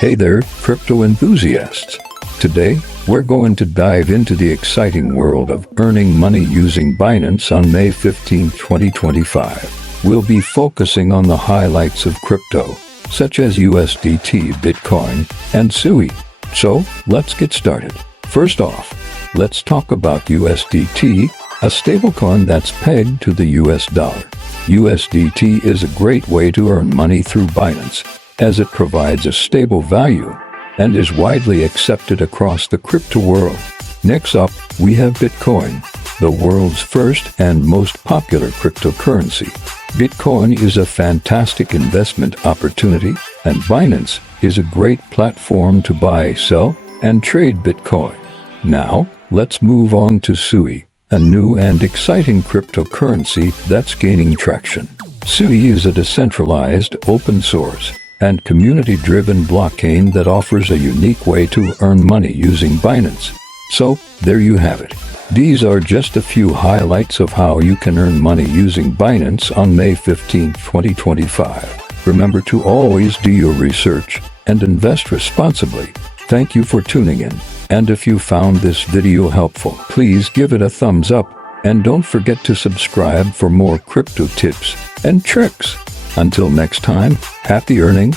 Hey there, crypto enthusiasts. Today, we're going to dive into the exciting world of earning money using Binance on May 15, 2025. We'll be focusing on the highlights of crypto, such as USDT, Bitcoin, and SUI. So, let's get started. First off, let's talk about USDT, a stablecoin that's pegged to the US dollar. USDT is a great way to earn money through Binance, as it provides a stable value and is widely accepted across the crypto world. Next up, we have Bitcoin, the world's first and most popular cryptocurrency. Bitcoin is a fantastic investment opportunity, and Binance is a great platform to buy, sell, and trade Bitcoin. Now, let's move on to SUI, a new and exciting cryptocurrency that's gaining traction. SUI is a decentralized, open-source, and community-driven blockchain that offers a unique way to earn money using Binance. So, there you have it. These are just a few highlights of how you can earn money using Binance on May 15, 2025. Remember to always do your research and invest responsibly. Thank you for tuning in. And if you found this video helpful, please give it a thumbs up and don't forget to subscribe for more crypto tips and tricks. Until next time, happy earning!